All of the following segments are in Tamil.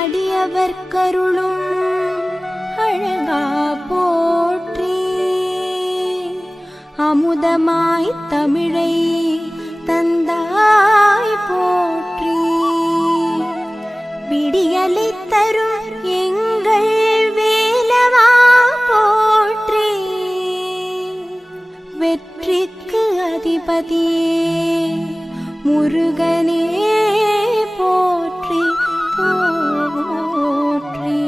அடியவர் கருளும் அழகா போற்றி. அமுதமாய் தமிழை தந்தாய் போற்றி. விடியலை தரும் எங்கள் வேலவா போற்றி. வெற்றிக்கு அதிபதியே முருகனே போற்றி போற்றி.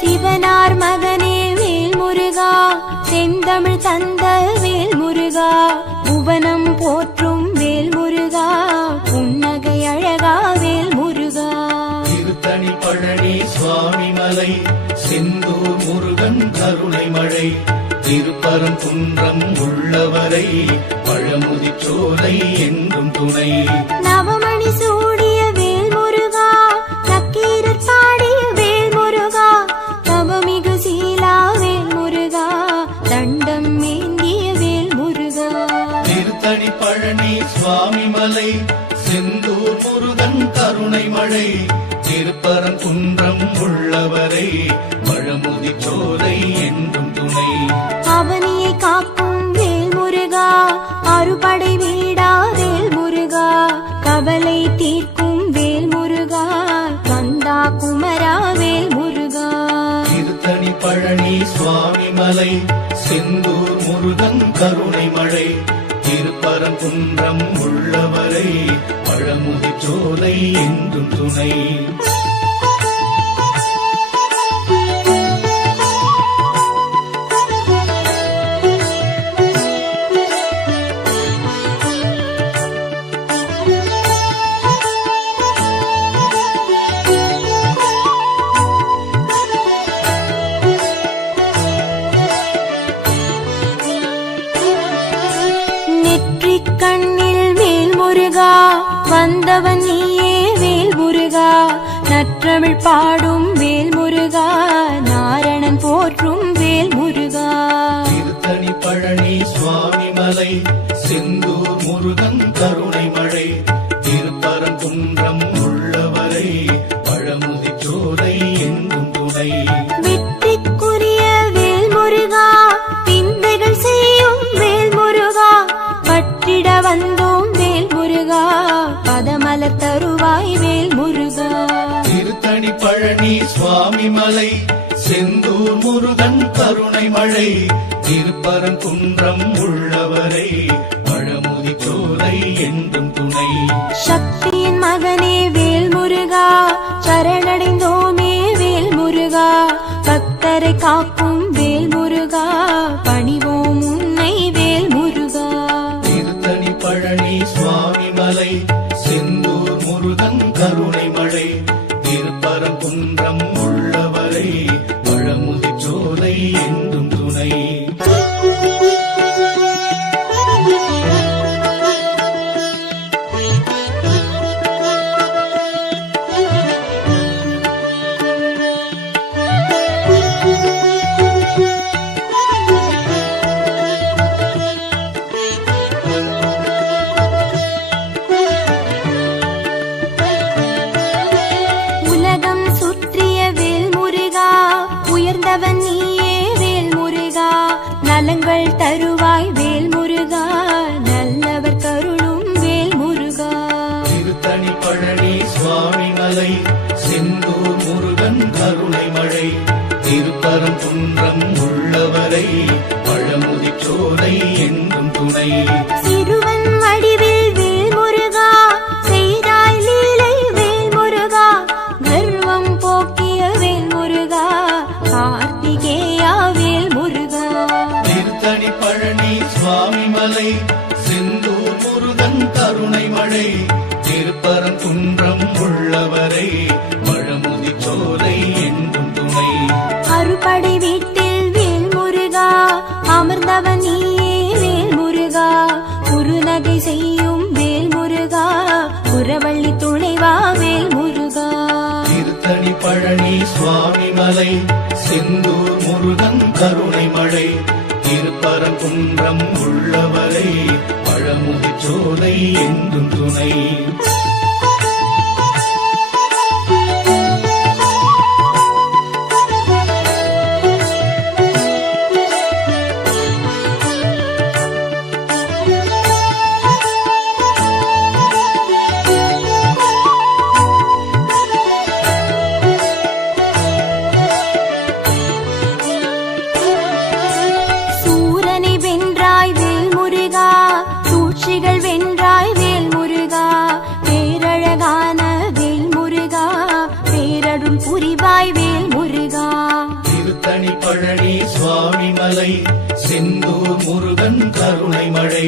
சிவனார் மகனே வேல் முருகா, செந்தமிழ் தந்த வேல் முருகா, புவனம் போற்றும் வேல் முருகா, புன்னகை அழகா வேல் முருகா. திருத்தணி பழனி சுவாமி மலை, செந்தூர் முருகன் கருணை மழை, திருப்பரங்குன்றம் உள்ளவரை, பழமுதி சோலை என்றும் துணை. நவமணி சூடிய வேல் முருகா, நக்கீரர் பாடிய வேல் முருகா, தவமிகு சீலா வேல் முருகா, தண்டம் ஏந்திய வேல் முருகா. திருத்தணி பழனி சுவாமி மலை, செந்தூர் முருகன் கருணை மழை, திருப்பரங்குன்றம் உள்ளவரை, பழமுதி சோலை என்றும் துணை. அவனியை காக்கும் வேல் முருகா, அறுபடை வீடா வேல் முருகா, கவலை தீர்க்கும் வேல் முருகா, கந்தா குமரா வேல் முருகா. திருத்தணி பழனி சுவாமி மலை, செந்தூர் முருகன் கருணை மழை, திருப்பரங்குன்றம் உள்ளவரை, பழமுதி சோலை என்றும் துணை. கண்ணில் வேல் முருகா, வந்தவன் நீயே வேல் முருகா, நற்றமிழ் பாடும் வேல் முருகா, நாரணன் போற்றும் வேல் முருகா. திருத்தணி பழனி சுவாமி மலை, செந்தூர் முருகன் கருணை மழை, திருப்பரங்குன்றம் உள்ளவரை, பழமுதி சோலை என்றும் துணை. வெற்றிக்குரிய வேல் முருகா, விந்தைகள் செய்யும் வேல் முருகா, பற்றிட வந்தோம் வேல் முருகா, பதமலர் தருவாய் வேல் முருகா. திருத்தணி பழனி சுவாமி மலை, செந்தூர் முருகன் கருணை மழை, திருப்பரங்குன்றம் உள்ளவரை, பழமுதி சோலை என்றும் துணை. சக்தியின் மகனே வேல் முருகா, சரணடைந்தோமே வேல் முருகா, பக்தரை காக்கும் வேல் முருகா, பணிவோம் உன்னை வேல் முருகா. திருத்தணி பழனி சுவாமி மலை, செந்தூர் முருகன் கருணை மழை, திருப்பரங்குன்றம் உள்ளவரை, பழமுதி சோலை என்றும் துணை. உலகம் சுற்றிய வேல் முருகா, உயர்ந்தவன் நீயே வேல் முருகா, நலங்கள் தருவாய் வேல் முருகா, நல்லவர் கருளும் வேல் முருகா. திருத்தணி பழனி சுவாமி மலை, செந்தூர் முருகன் கருணை மழை, திருப்பரங்குன்றம் உள்ளவரை, பழமுதி சோலை என்றும் துணை. சிறுவன் வடிவில் வேல் முருகா, செய்தாய் லீலை வேல் முருகா, கர்வம் போக்கிய வேல் முருகா, கார்த்திகேயா வேல் முருகா. திருத்தணி பழனி சுவாமி மலை, செந்தூர் முருகன் கருணை மழை, திருப்பரங்குன்றம் உள்ளவரை, பழமுதி சோலை என்றும் துணை. பழனி சுவாமி மலை செந்தூர் முருகன் கருணை மழை திருப்பரங்குன்றம் உள்ளவரை பழமுதிர்ச்சோலை என்றும் துணை. திருத்தணி பழனி சுவாமி மலை செந்தூர் முருகன் கருணை மழை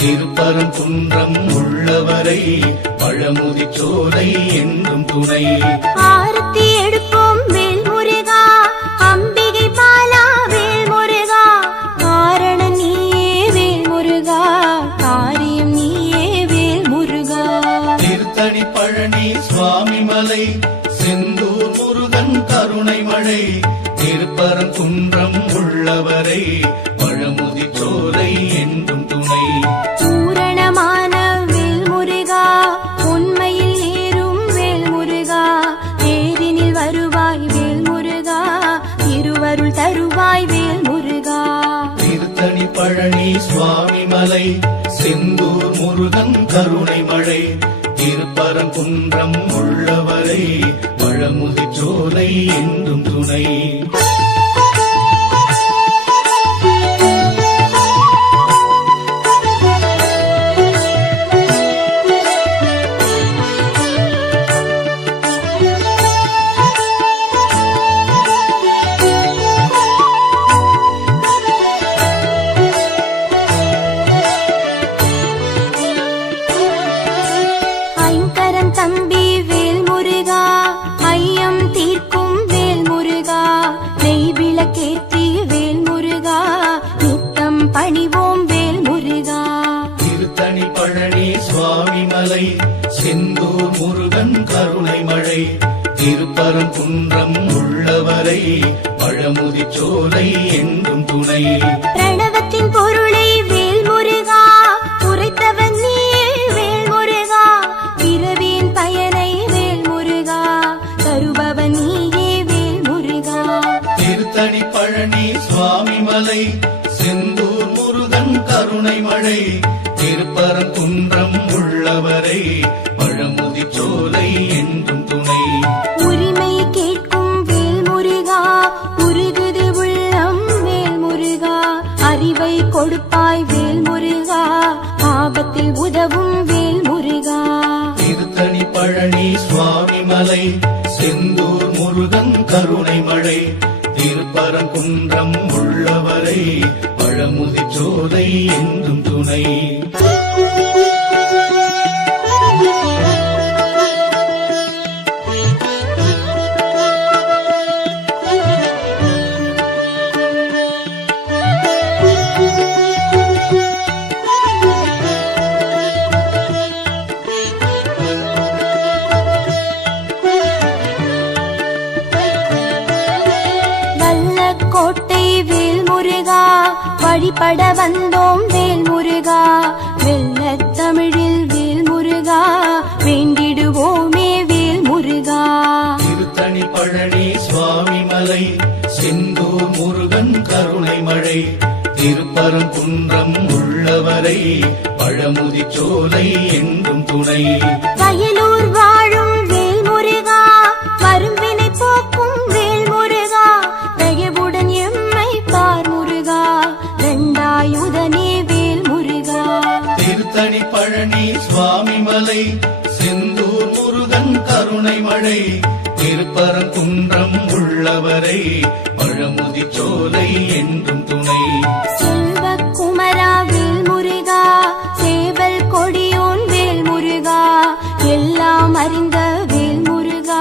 திருப்பரங்குன்றம் உள்ளவரை பழமுதிர்ச்சோலை என்றும் துணை. ஆரத்தி எடுப்போம் வேல் முருகா, அம்பிகை பாலா வேல் முருகா, காரணம் நீயே வேல் முருகா, காரியம் நீயே வேல் முருகா. திருத்தணி பழனி சுவாமி மலை செந்தூர் முருகன் கருணை மழை திருப்பரங்குன்றம் உள்ளவரை பழமுதிர்ச்சோலை என்றும் துணை. பூரணமான வேல் முருகா, உண்மையில் ஏறும் வேல் முருகா, தேரினில் வருவாய் வேல் முருகா, திருவருள் தருவாய் வேல் முருகா. திருத்தணி பழனி சுவாமி மலை செந்தூர் முருகன் கருணை மழை திருப்பரங்குன்றம் உள்ளவரை பழமுதிர்ச்சோலை என்றும் துணை. தம்பி வேல் முருகா, ஐயம் தீர்க்கும் வேல் முருகா, நெய் விளக்கேற்றி வேல் முருகா, நித்தம் பணிவோம் வேல் முருகா. திருத்தணி பழனி சுவாமி மலை செந்தூர் முருகன் கருணை மழை திருப்பரங்குன்றம் உள்ளவரை பழமுதிர்ச்சோலை என்றும் துணை. பிரணவத்தின் பொருளை வேல் முருகா, உரைத்தவன் நீயே வேல் முருகா, பிறவியின் பயனை வேல் முருகா, தருபவன் நீயே வேல் முருகா. திருத்தணி பழனி சுவாமி மலை செந்தூர் முருகன் கருணை மழை திருப்பரங்குன்றம் உள்ளவரை பழமுதிர்ச்சோலை என்றும் துணை. உரிமை கேட்கும் வேல் முருகா, உருகுது உள்ளம் வேல் முருகா, அறிவை கொடுப்பாய் வேல் முருகா, ஆபத்தில் உதவும் வேல் முருகா. திருத்தணி பழனி சுவாமி மலை செந்தூர் முருகன் கருணை மழை திருப்பரங்குன்றம் உள்ளவரை பழமுதிர்ச்சோலை என்றும் துணை. கோட்டை வேல் முருகா, வழிபட வந்தோம் வேல் முருகா, வெள்ளத் தமிழில் வேல் முருகா, வேண்டிடுவோமே வேல் முருகா. திருத்தணி பழனி சுவாமி மலை செந்தூர் முருகன் கருணை மழை திருப்பரங்குன்றம் உள்ளவரை பழமுதிர்ச்சோலை என்றும் துணை. வயலூர் வாழும் வேல் முருகா, வரும்பினை போக்கும் வேல் முருகா, தயவுடன் எம்மை பார் முருகா, தண்டாயுதனே வேல் முருகா. திருத்தணி பழனி சுவாமி மலை செந்தூர் முருகன் கருணை மழை திருப்பரங்குன்றம் உள்ளவரை பழமுதிர்ச்சோலை என்றும் துணை. செல்வக்குமரா வேல் முருகா, சேவல் கொடியோன் வேல் முருகா, எல்லாம் அறிந்த வேல் முருகா,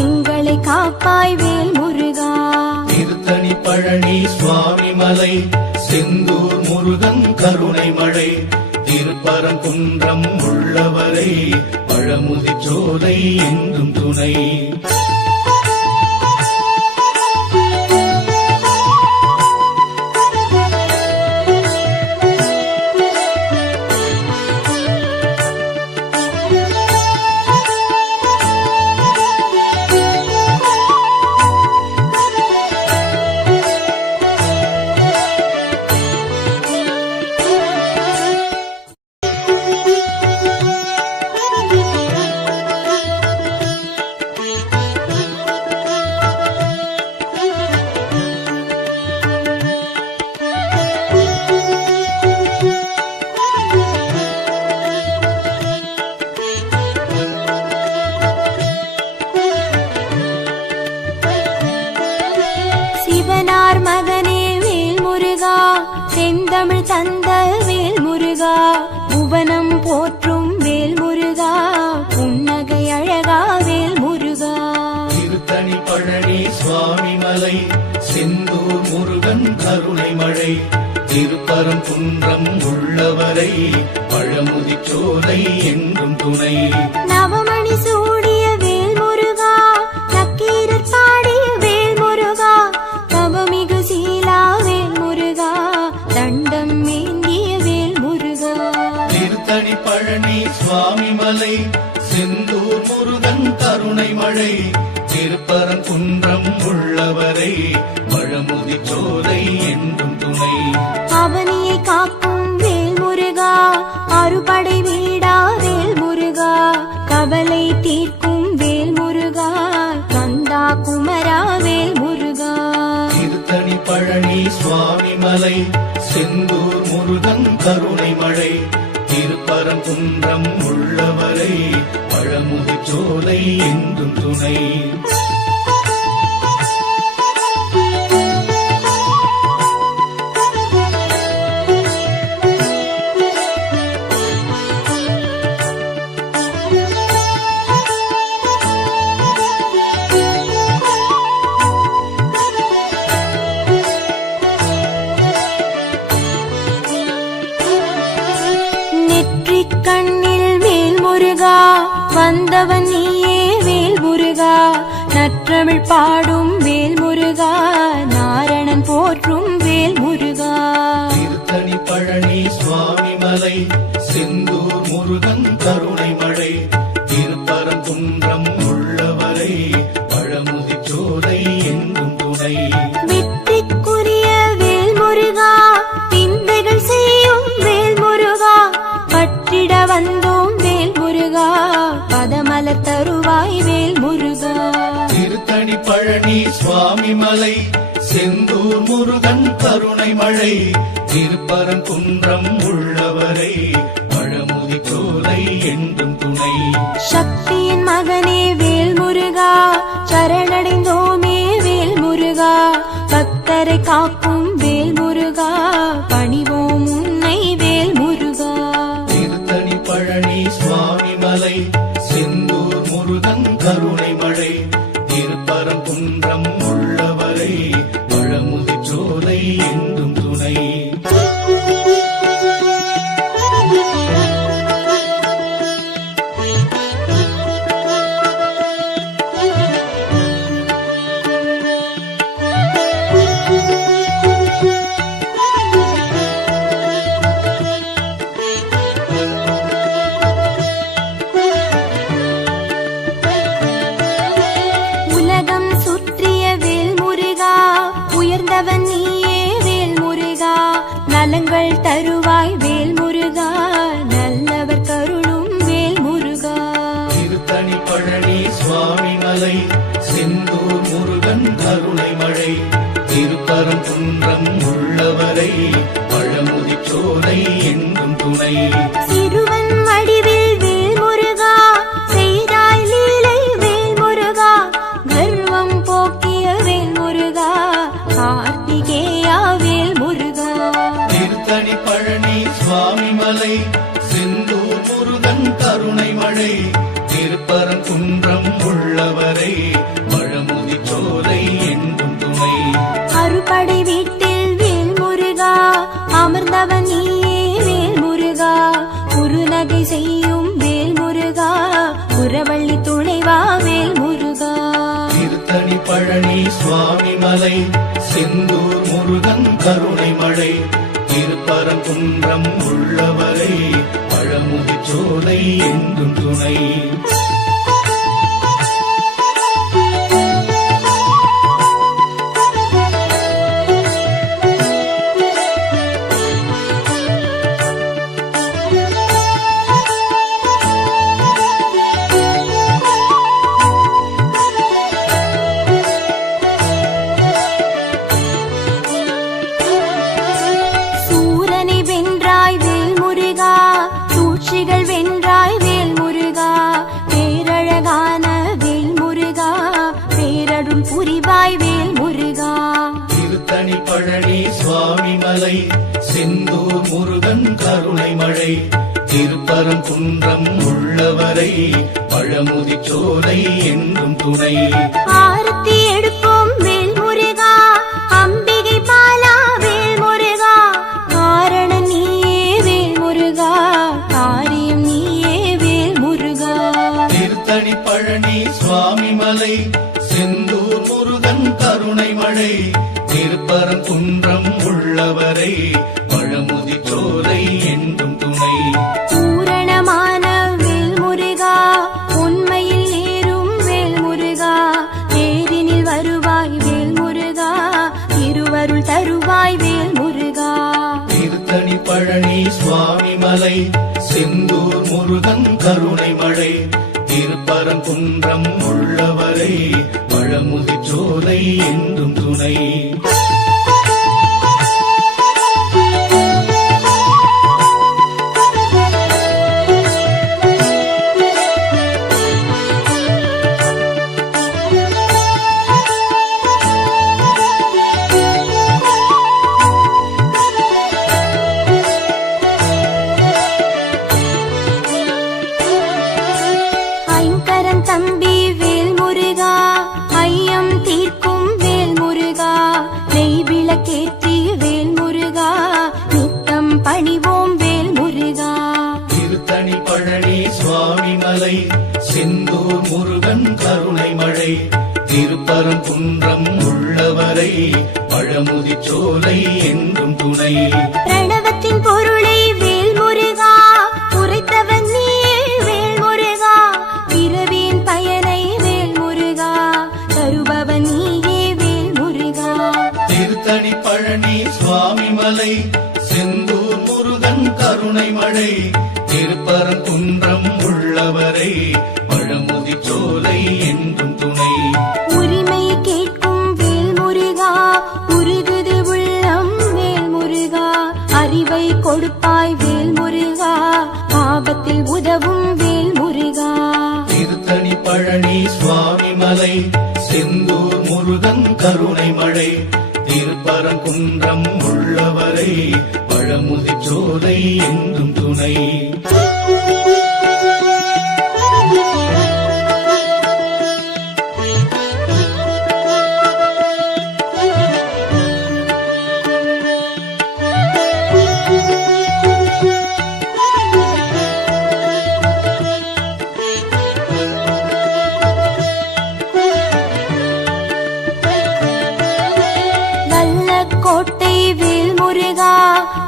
எங்களை காப்பாய் வேல் முருகா. திருத்தணி பழனி சுவாமி மலை செந்தூர் முருகன் கருணை மழை திருப்பரங்குன்றம் உள்ளவரை பழமுதிர்ச்சோலை என்றும் துணை. செந்தமிழ் தந்த வேல் முருகா, புவனம் போற்றும் வேல் முருகா, புன்னகை அழகா வேல் முருகா. திருத்தணி பழனி சுவாமி மலை, செந்தூர் முருகன் கருணை மழை, திருப்பரங்குன்றம் உள்ளவரை, பழமுதி சோலை என்றும் துணை. நவமணி சூடிய வேல் முருகா, நக்கீரர் பாடிய வேல் முருகா, தவமிகு சீலா வேல் முருகா, தண்டம் ஏந்திய வேல் முருகா. திருத்தணி பழனி சுவாமி மலை, செந்தூர் முருகன் கருணை மழை, திருப்பரங்குன்றம் உள்ளவரை, பழமுதி சோலை என்றும் துணை. அவனியை காக்கும் வேல் முருகா, அறுபடை வீடா வேல் முருகா, கவலை தீர்க்கும் வேல் முருகா, கந்தா குமரா வேல் முருகா. திருத்தணி பழனி சுவாமி மலை, செந்தூர் முருகன் கருணை மழை, திருப்பரங்குன்றம் உள்ளவரை, பழமுதி சோலை என்றும் துணை. கண்ணில் வேல் முருகா, வந்தவன் நீயே வேல் முருகா, நற்றமிழ் பாடும் வேல் முருகா, நாரணன் போற்றும் வேல் முருகா. திருத்தணி பழனி சுவாமி மலை, செந்தூர் முருகன் கருணை மழை, திருப்பரங்குன்றம் உள்ளவரை, பழமுதி சோலை என்றும் துணை. வெற்றிக்குரிய வேல் முருகா, விந்தைகள் செய்யும் வேல் முருகா, பற்றிட வந்தோம் வேல் முருகா, பதமலர் தருவாய் வேல் முருகா. திருத்தணி பழனி சுவாமி மலை, செந்தூர் முருகன் கருணை மழை, திருப்பரங்குன்றம் உள்ளவரை, பழமுதி சோலை என்றும் துணை. சக்தியின் மகனே வேல் முருகா, சரணடைந்தோமே வேல் முருகா, பக்தரை காக்கும் வேல் முருகா, பணிவோம் உன்னை வேல் முருகா. திருத்தணி பழனி சுவாமி மலை, செந்தூர் முருகன் கருணை மழை, திருப்பரங்குன்றம் உள்ளவரை, பழமுதி சோலை என்றும் துணை. உலகம் சுற்றிய வேல் முருகா, உயர்ந்தவன் நீயே வேல் முருகா, நலங்கள் தருவாய் வேல் முருகா, நல்லவர் கருளும் வேல் முருகா. திருத்தணி பழனி சுவாமி மலை, செந்தூர் முருகன் கருணை மழை, திருப்பரங்குன்றம் உள்ளவரை, பழமுதி சோலை என்றும் துணை. சிறுவன் வடிவில் வேல் முருகா, செய்தாய் லீலை வேல் முருகா, கர்வம் போக்கிய வேல் முருகா, கார்த்திகேயா வேல் முருகா. திருத்தணி பழனி சுவாமி மலை, செந்தூர் முருகன் கருணை மழை, திருப்பரங்குன்றம் உள்ளவரை, பழமுதி சோலை என்றும் துணை. அறுபடை வீட்டில் வேல் முருகா, அமர்ந்தவன் நீயே வேல் முருகா, குறுநகை செய்யும் வேல் முருகா, குரவள்ளி துணைவா வேல் முருகா. திருத்தணி பழனி சுவாமி மலை, செந்தூர் முருகன் கருணை மழை, திருப்பரங்குன்றம் உள்ளவரை, பழமுதி சோலை என்றும் துணை. சூரனை வென்றாய் வேல் முருகா, சூழ்ச்சிகள் வென்றாய் வேல் முருகா, பேரழகான வேல் முருகா, பேரருள் புரிவாய் வேல் முருகா. திருத்தணி பழனி சுவாமி மலை, செந்தூர் மலை திருப்பரங்குன்றம் உள்ளவரை பழமுதிர்ச்சோலை என்றும் துணை. ஆரத்தி எடுப்போம் வேல் முருகா, அம்பிகை பாலா வேல் முருகா, காரணம் நீயே வேல் முருகா, காரியம் நீயே வேல் முருகா. திருத்தணி பழனி சுவாமி மலை செந்தூர் முருகன் கருணை மழை திருப்பரங்குன்றம் உள்ளவரை பழமுதிர்ச்சோலை என்றும் துணை. பூரணமான வேல் முருகா, உண்மையில் ஏறும் வேல் முருகா, தேரினில் வருவாய் வேல் முருகா, திருவருள் தருவாய் வேல் முருகா. திருத்தணி பழனி சுவாமி மலை செந்தூர் முருகன் கருணை மழை திருப்பரங்குன்றம் உள்ளவரை பழமுதிர்ச்சோலை என்றும் துணை. தம்பி வேல் முருகா, ஐயம் தீர்க்கும் வேல் முருகா, நெய் விளக்கேற்றி வேல் முருகா, நித்தம் பணிவோம் வேல் முருகா. திருத்தணி பழனி சுவாமி மலை செந்தூர் முருகன் கருணை மழை திருப்பரங்குன்றம் உள்ளவரை பழமுதிர்ச்சோலை என்றும் துணை. பிரணவத்தின் பொருளை வேல் முருகா, உரைத்தவன் நீயே வேல் முருகா, பிறவியின் பயனை வேல் முருகா, தருபவன் நீயே வேல் முருகா. திருத்தணி பழனி சுவாமி மலை செந்தூர் முருகன் கருணை மழை திருப்பரங்குன்றம் உள்ளவரை பழமுதிர்ச்சோலை என்றும் துணை. உரிமை கேட்கும் வேல் முருகா, உருகுது உள்ளம் வேல் முருகா, அறிவை கொடுப்பாய் வேல் முருகா, ஆபத்தில் உதவும் வேல் முருகா. திருத்தணி பழனி சுவாமி மலை செந்தூர் முருகன் கருணை மழை திருப்பரங்குன்றம் உள்ளவரை பழமுதிர்ச்சோலை என்றும் துணை. கோட்டை வேல் முருகா,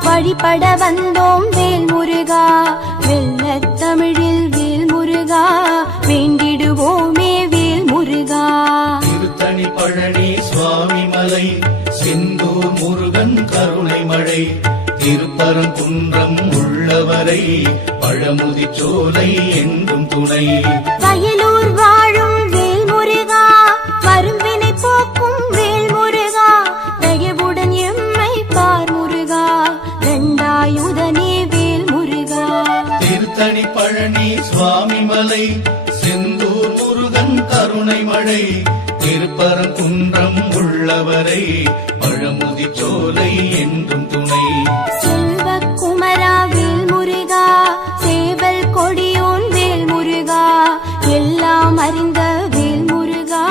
வழிபட வந்தோம் வேல் முருகா, வெள்ளத் தமிழில் வேல் முருகா, வேண்டிடுவோமே வேல் முருகா. திருத்தணி பழனி சுவாமி மலை செந்தூர் முருகன் கருணை மழை திருப்பரங்குன்றம் உள்ளவரை பழமுதிர்ச்சோலை என்றும் துணை. வயலூர் வாழும் வேல் முருகா, வரும்பினை போக்கும் வேல் முருகா, தயவுடன் எம்மை பார் முருகா, தண்டாயுதனே வேல் முருகா. திருத்தணி பழனி சுவாமி மலை செந்தூர் முருகன் கருணை மழை திருப்பரங்குன்றம் உள்ளவரை பழமுதிர்ச்சோலை என்றும் துணை. செல்வக்குமரா வேல் முருகா, சேவல் கொடியோன் வேல் முருகா, எல்லாம் அறிந்த வேல் முருகா,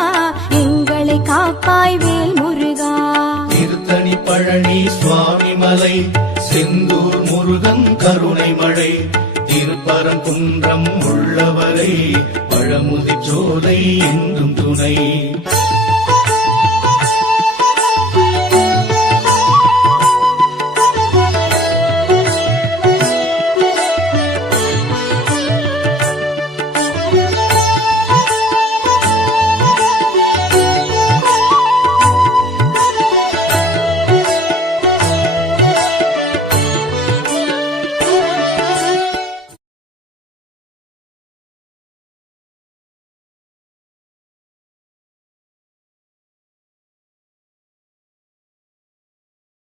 எங்களை காப்பாய் வேல் முருகா. திருத்தணி பழனி சுவாமி மலை செந்தூர் முருகன் கருணை மழை திருப்பரங்குன்றம் உள்ளவரை பழமுதிர்ச்சோலை என்றும் துணை.